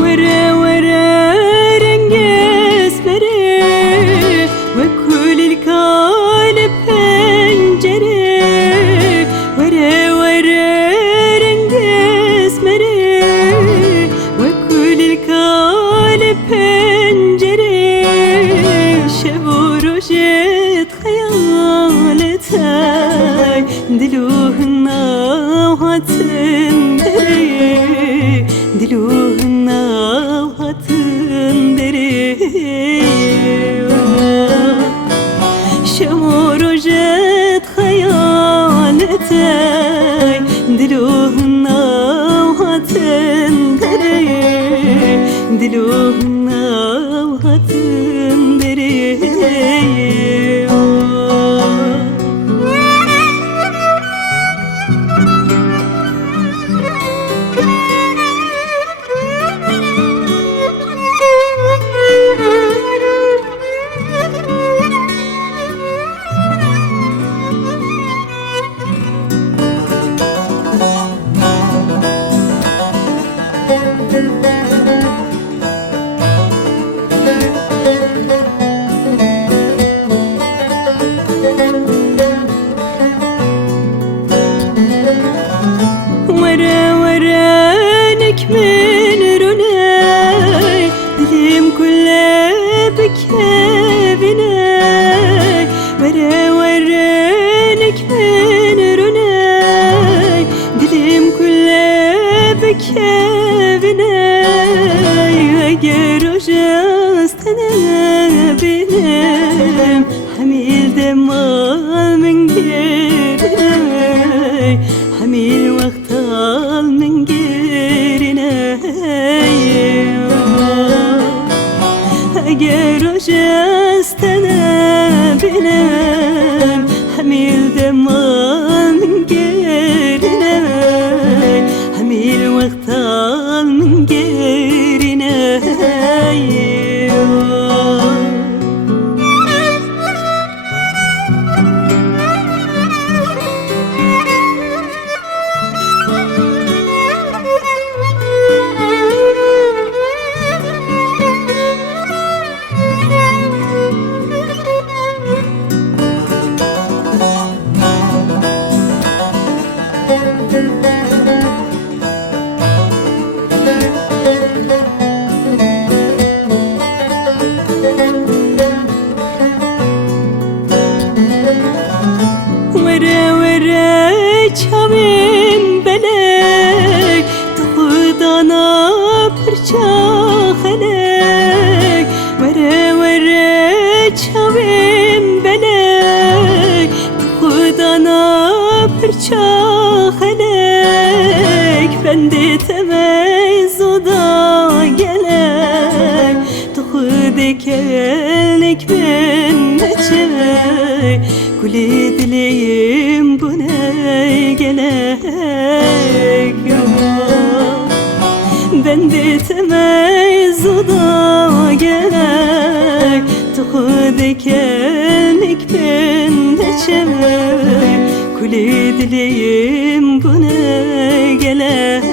ورا ورا رنجس بري وكل الكالب بنجري ورا ورا رنجس بري وكل الكالب بنجري شبورجت خيالتي دلوهنا وهتندري دلوهنا وهتندري شمورجت خيالتي دلوهنا وهتندري دلوهنا وهتندري ورا ورانك من رناي دليم كله بكابناي ورا ورانك من رناي دليم كله بكابناي اگر جاستنا بنام حميل دمال من غيرناي حميل وقت من غيرنا اگر جاستنا بنام حميل دمال من غيرنا حميل وقت من غيرنا ورا ورا çavin belek Tuğdana pırça xelek ورا ورا çavin belek Tuğdana pırça xelek Ben de temeyiz oda gelek Tuğdekelek ben neçek Kuli dileyim bu ne gelek Ben de temeyiz oda gelek Tuğdekelek ben neçek Kuli dileyim bu ne gelek